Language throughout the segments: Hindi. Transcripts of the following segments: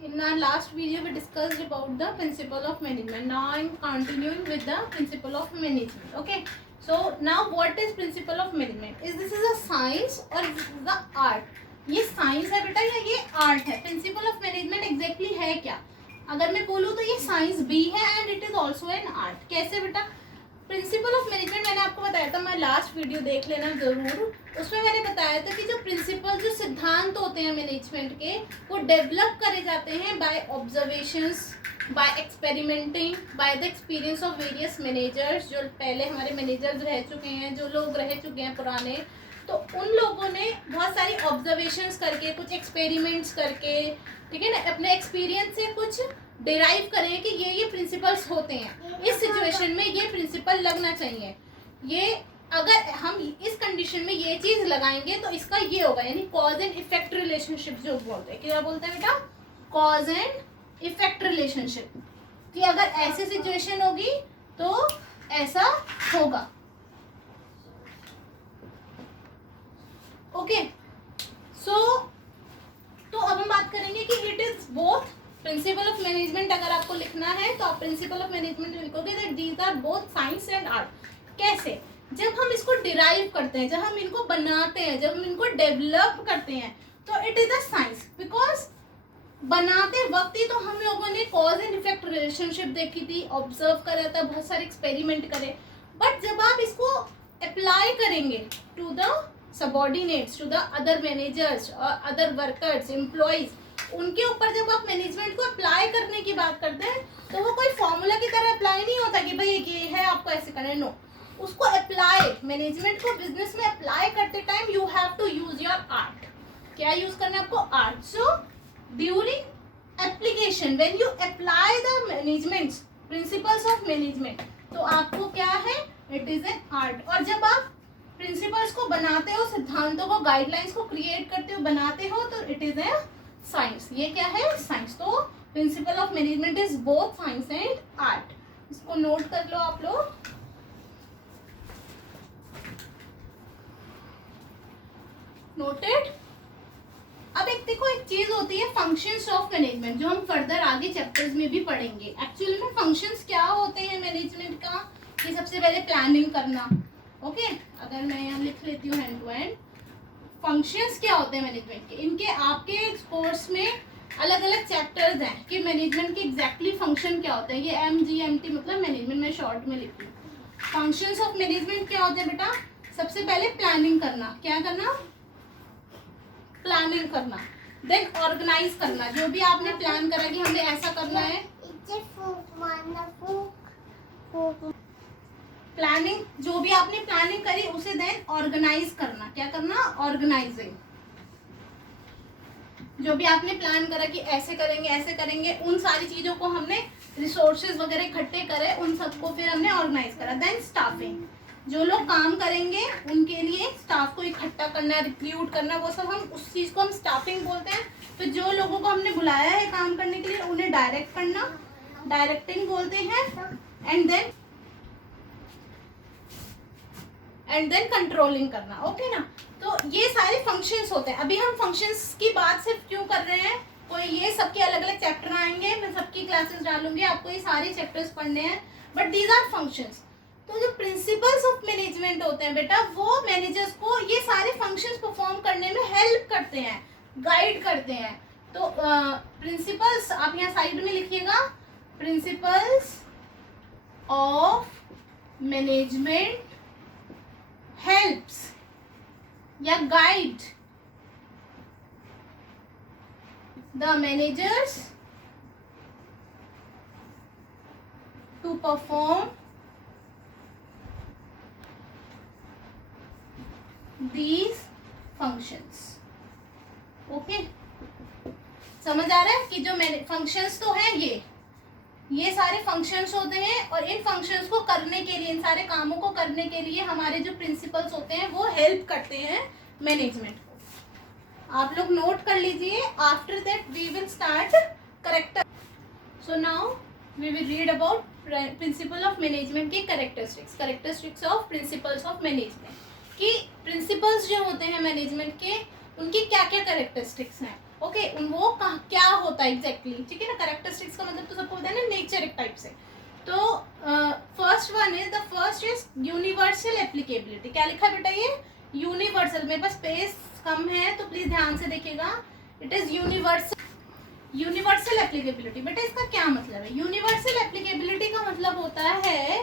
In our last video we discussed about the principle of management. Now I am continuing with the principle of management. Okay, so now what is principle of management? Is this is a science or this is the art? ये साइंस है बेटा या ये आर्ट है? प्रिंसिपल ऑफ मैनेजमेंट एग्जैक्टली है क्या? अगर मैं बोलूँ तो ये साइंस भी है and it is also an art. कैसे बेटा? प्रिंसिपल ऑफ मैनेजमेंट मैंने आपको बताया था, मैं लास्ट वीडियो देख लेना जरूर. उसमें मैंने बताया था कि जो प्रिंसिपल जो सिद्धांत होते हैं मैनेजमेंट के वो डेवलप करे जाते हैं by observations, by experimenting, by the experience of various managers. जो पहले हमारे मैनेजर्स रह चुके हैं, जो लोग रह चुके हैं पुराने, तो उन लोगों ने बहुत सारी ऑब्जर्वेशंस करके, कुछ एक्सपेरिमेंट्स करके, ठीक है ना, अपने एक्सपीरियंस से कुछ डिराइव करें कि ये प्रिंसिपल्स होते हैं, इस सिचुएशन में ये प्रिंसिपल लगना चाहिए. ये अगर हम इस कंडीशन में ये चीज लगाएंगे तो इसका ये होगा, यानी कॉज एंड इफेक्ट रिलेशनशिप जो बोलते हैं. क्या बोलते हैं बेटा? Cause and effect relationship. कि अगर ऐसी सिचुएशन होगी तो ऐसा होगा. ओके, सो तो अब हम बात करेंगे कि it is both principle of management. अगर आपको लिखना है तो आप प्रिंसिपल ऑफ मैनेजमेंट लिखोगे that these are both science and art. कैसे? जब हम इसको डिराइव करते हैं, जब हम इनको बनाते हैं, जब हम इनको डेवलप करते हैं तो it is a science. Because बनाते वक्त ही तो हम लोगों ने कॉज एंड इफेक्ट रिलेशनशिप देखी थी, ऑब्जर्व करा था, बहुत सारे एक्सपेरिमेंट करे. बट जब आप इसको अप्लाई करेंगे to the subordinates, to the other managers और अदर वर्कर्स, एम्प्लॉइज, उनके ऊपर जब आप मैनेजमेंट को अप्लाई करने की बात करते हैं तो वो कोई फॉर्मूला की तरह अप्लाई नहीं होता कि भाई ये है आपको ऐसे करना है. नो, उसको अप्लाई, मैनेजमेंट को बिजनेस में अप्लाई करते time you have to use your art. क्या यूज करना है आपको? Art. So during application when you apply the management principles of management, तो आपको क्या है? It is an art. और जब आप प्रिंसिपल्स को बनाते हो, सिद्धांतों को, गाइडलाइंस को क्रिएट करते हो, बनाते हो, तो इट इज ए साइंस. ये क्या है? साइंस. तो principal of management is both science and art. इसको नोट कर लो आप लोग. नोटेड. अब एक देखो, एक चीज होती है फंक्शंस ऑफ मैनेजमेंट, जो हम फर्दर आगे चैप्टर्स में भी पढ़ेंगे. एक्चुअली में फंक्शंस क्या होते हैं मैनेजमेंट का? कि सबसे पहले प्लानिंग करना. ओके, अगर मैं यहाँ लिख लेती हूँ हैंड टू हैंड, फंक्शंस क्या होते हैं मैनेजमेंट के. इनके आपके कोर्स में अलग अलग चैप्टर्स हैं कि मैनेजमेंट के एग्जैक्टली फंक्शन क्या होते हैं. ये MGMT मतलब मैनेजमेंट में शॉर्ट में लिखती हूँ. फंक्शंस ऑफ मैनेजमेंट क्या होते हैं बेटा? सबसे पहले प्लानिंग करना. क्या करना? प्लानिंग करना. देन ऑर्गेनाइज करना. जो भी आपने प्लान करा कि हमें ऐसा करना है, प्लानिंग, जो भी आपने प्लानिंग करी उसे देन ऑर्गेनाइज करना. क्या करना? ऑर्गेनाइजिंग. जो भी आपने प्लान करा कि ऐसे करेंगे, ऐसे करेंगे, उन सारी चीजों को हमने रिसोर्सेज वगैरह इकट्ठे करे, उन सबको फिर हमने ऑर्गेनाइज करा. Then staffing. जो लोग काम करेंगे उनके लिए स्टाफ को इकट्ठा करना, रिक्रूट करना, वो सब हम उस चीज को हम स्टाफिंग बोलते हैं. फिर जो लोगों को हमने बुलाया है काम करने के लिए उन्हें डायरेक्ट करना, डायरेक्टिंग बोलते हैं. एंड देन कंट्रोलिंग करना. ओके ना. तो ये सारे फंक्शंस होते हैं. अभी हम फंक्शंस की बात सिर्फ क्यों कर रहे हैं? कोई ये सबके अलग अलग चैप्टर आएंगे, मैं सबकी क्लासेस डालूंगी, आपको ये सारे चैप्टर्स पढ़ने हैं. But these are functions. तो जो प्रिंसिपल्स ऑफ मैनेजमेंट होते हैं बेटा, वो मैनेजर्स को ये सारे फंक्शंस परफॉर्म करने में हेल्प करते हैं, गाइड करते हैं. तो प्रिंसिपल्स आप यहाँ साइड में लिखिएगा, प्रिंसिपल्स ऑफ मैनेजमेंट helps या guide the managers to perform these functions. Okay, समझ आ रहा है कि जो फंक्शंस तो हैं, ये सारे फंक्शंस होते हैं और इन फंक्शंस को करने के लिए, इन सारे कामों को करने के लिए हमारे जो प्रिंसिपल्स होते हैं वो हेल्प करते हैं मैनेजमेंट को. आप लोग नोट कर लीजिए. After that we will start character. So now we will read about principle of management की characteristics of principles of management. कि प्रिंसिपल्स जो होते हैं मैनेजमेंट के, उनकी क्या क्या कैरेक्टरिस्टिक्स हैं. ओके, वो क्या होता है एग्जैक्टली, ठीक है ना। कैरेक्टरिस्टिक्स का मतलब तो सबको पता है ना, नेचर एक टाइप से। तो first one is, the first is universal applicability. क्या लिखा है बेटा, ये यूनिवर्सल। मेरे पास स्पेस कम है तो प्लीज ध्यान से देखिएगा। It is universal applicability. बेटा इसका क्या मतलब है? यूनिवर्सल एप्लीकेबिलिटी का मतलब होता है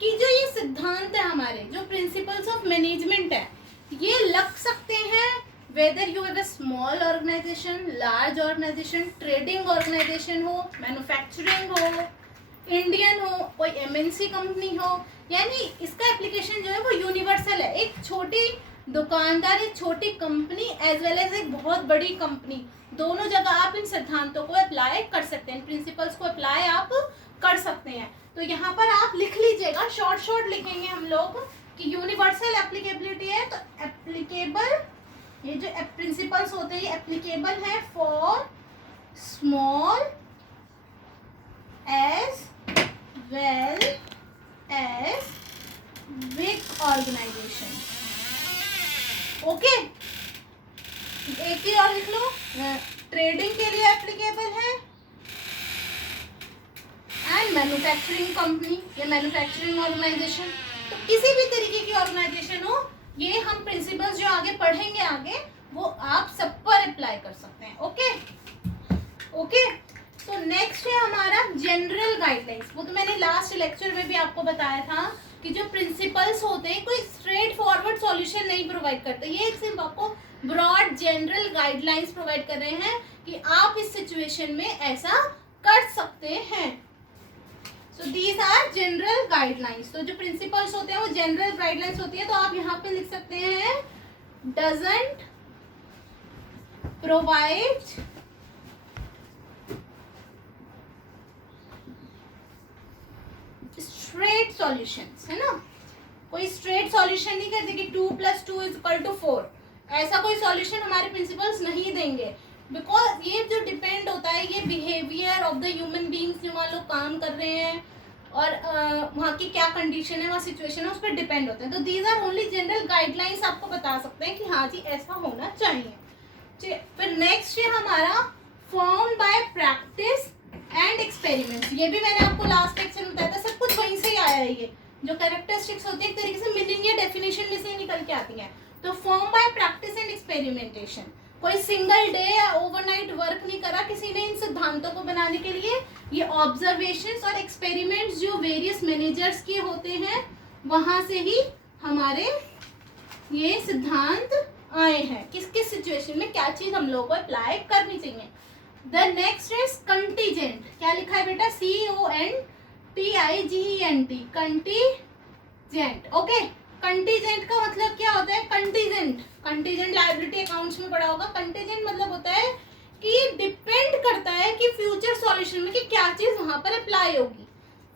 कि जो ये सिद्धांत है हमारे, जो प्रिंसिपल्स ऑफ मैनेजमेंट है, ये लग सकते हैं whether you have a small organisation, large organisation, trading organisation हो, मैन्युफैक्चरिंग हो, इंडियन हो, कोई एमएनसी कंपनी हो, यानी इसका एप्लीकेशन जो है वो यूनिवर्सल है। एक छोटी दुकानदार, एक छोटी कंपनी एज वेल एज एक बहुत बड़ी कंपनी, दोनों जगह आप इन सिद्धांतों को अप्लाई कर सकते हैं, प्रिंसिपल्स को अप्लाई आप कर सकते हैं। तो यहाँ पर आप लिख लीजिएगा, शॉर्ट लिखेंगे हम लोग कि यूनिवर्सल एप्लीकेबिलिटी है तो एप्लीकेबल, ये जो प्रिंसिपल्स होते हैं ये एप्लीकेबल है for small as well as big organisation. Okay, एक ही और लिख लो, ट्रेडिंग के लिए एप्लीकेबल है एंड मैन्युफैक्चरिंग कंपनी या मैन्युफैक्चरिंग ऑर्गेनाइजेशन। तो किसी भी तरीके की ऑर्गेनाइजेशन हो, ये हम प्रिंसिपल्स जो आगे पढ़ेंगे आगे, वो आप सब पर अप्लाई कर सकते हैं। ओके, तो नेक्स्ट है हमारा जनरल गाइडलाइंस। वो तो मैंने लास्ट लेक्चर में भी आपको बताया था कि जो प्रिंसिपल्स होते हैं कोई स्ट्रेट फॉरवर्ड सॉल्यूशन नहीं प्रोवाइड करते, ये एक सिर्फ आपको ब्रॉड जनरल गाइडलाइंस प्रोवाइड कर रहे हैं कि आप इस सिचुएशन में ऐसा कर सकते हैं। So these are general guidelines. तो जो प्रिंसिपल्स होते हैं वो जनरल गाइडलाइंस होती है। तो आप यहाँ पे लिख सकते हैं डजंट प्रोवाइड स्ट्रेट सॉल्यूशंस, है ना। कोई स्ट्रेट सॉल्यूशन नहीं कहते कि 2 + 2 = 4, ऐसा कोई सॉल्यूशन हमारे प्रिंसिपल्स नहीं देंगे, बिकॉज ये जो डिपेंड होता है ये behaviour of the human beings, जो वहाँ लोग काम कर रहे हैं और वहाँ की क्या कंडीशन है, वहाँ सिचुएशन है, उस पर डिपेंड होता है। तो these are only general guidelines, आपको बता सकते हैं कि हाँ जी ऐसा होना चाहिए। फिर नेक्स्ट है हमारा form by practice and experiments. ये भी मैंने आपको लास्ट लेक्चर में बताया था, सब कुछ वहीं से ही आया है। ये जो कैरेक्टरिस्टिक्स होती है एक तरीके से मीनिंग या डेफिनेशन में से निकल के आती है। तो form by practice and experimentation, कोई सिंगल डे या ओवरनाइट वर्क नहीं करा किसी ने इन सिद्धांतों को बनाने के लिए। ये ऑब्जर्वेशंस और एक्सपेरिमेंट्स जो वेरियस मैनेजर्स के होते हैं वहां से ही हमारे ये सिद्धांत आए हैं, किस किस सिचुएशन में क्या चीज हम लोगों को अप्लाई करनी चाहिए। The next is contingent. क्या लिखा है बेटा? CONTIGENT, contingent. ओके, कंटीजेंट का मतलब क्या होता है? कंटीजेंट लायबिलिटी अकाउंट्स में पढ़ा होगा। कंटीजेंट मतलब होता है कि डिपेंड करता है कि फ्यूचर सॉल्यूशन में कि क्या चीज वहां पर अप्लाई होगी।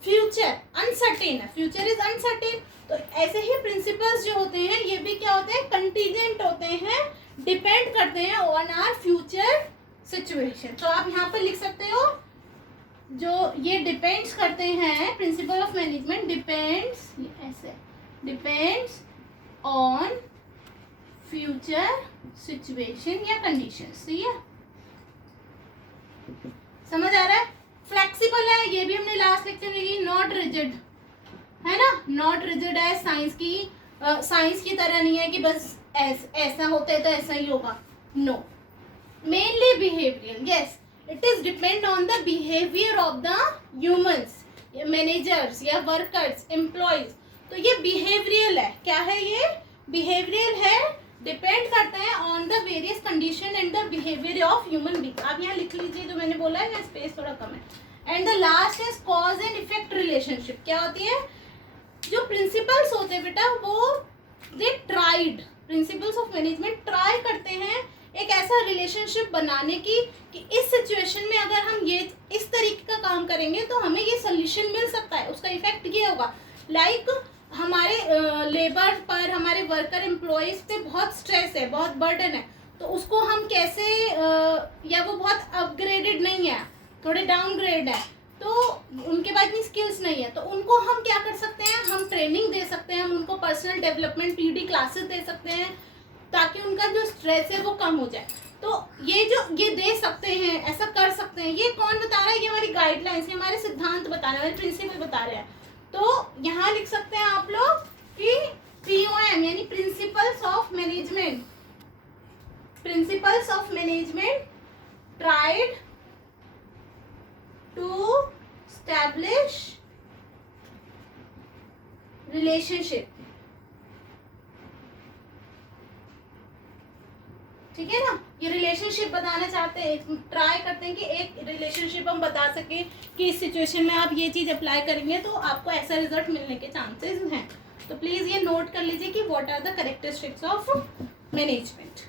फ्यूचर अनसर्टेन है, फ्यूचर इज अनसर्टेन। तो ऐसे ही प्रिंसिपल्स जो होते हैं ये भी क्या होते हैं? कंटीजेंट होते हैं, डिपेंड करते हैं ऑन आवर फ्यूचर सिचुएशन। तो आप यहाँ पर लिख सकते हो जो ये डिपेंड्स करते हैं, principal of management depends on future situation या कंडीशंस। सही है, समझ आ रहा है? फ्लेक्सिबल है, ये भी हमने लास्ट लेक्चर में की। नॉट रिजिड है ना, नॉट रिजिड है, साइंस की तरह नहीं है कि बस ऐसा होता है तो ऐसा ही होगा। No, mainly behavioural. Yes, it is depend on the behaviour of the humans, managers या वर्कर्स, एम्प्लॉयज। तो ये बिहेवियरल है। क्या है ये? बिहेवियरल है, डिपेंड करता है on the various condition and the behaviour of human being. आप यहाँ लिख लीजिए जो मैंने बोला है, स्पेस थोड़ा कम है। And the last is cause and effect relationship. क्या होती है? जो प्रिंसिपल्स होते हैं बेटा वो they tried, principles of management try करते हैं एक ऐसा रिलेशनशिप बनाने की कि इस सिचुएशन में अगर हम ये इस तरीके का काम करेंगे तो हमें ये सोल्यूशन मिल सकता है। उसका इफेक्ट ये होगा, लाइक हमारे लेबर पर, हमारे वर्कर एम्प्लॉयज पे बहुत स्ट्रेस है, बहुत बर्डन है, तो उसको हम कैसे या वो बहुत अपग्रेडेड नहीं है, थोड़े डाउनग्रेड है, तो उनके पास इतनी स्किल्स नहीं है, तो उनको हम क्या कर सकते हैं? हम ट्रेनिंग दे सकते हैं, हम उनको पर्सनल डेवलपमेंट PD क्लासेस दे सकते हैं ताकि उनका जो स्ट्रेस है वो कम हो जाए। तो ये दे सकते हैं, ऐसा कर सकते हैं, ये कौन बता रहा है? ये हमारी गाइडलाइंस, ये हमारे सिद्धांत बता रहे हैं, हमारे प्रिंसिपल बता रहे हैं। तो यहाँ लिख सकते हैं आप लोग कि POM यानी principles of management, principles of management tried to establish relationship. ठीक है ना, ये रिलेशनशिप बताना चाहते हैं, ट्राई करते हैं कि एक रिलेशनशिप हम बता सकें कि इस सिचुएशन में आप ये चीज़ अप्लाई करेंगे तो आपको ऐसा रिजल्ट मिलने के चांसेस हैं। तो प्लीज़ ये नोट कर लीजिए कि what are the characteristics of management.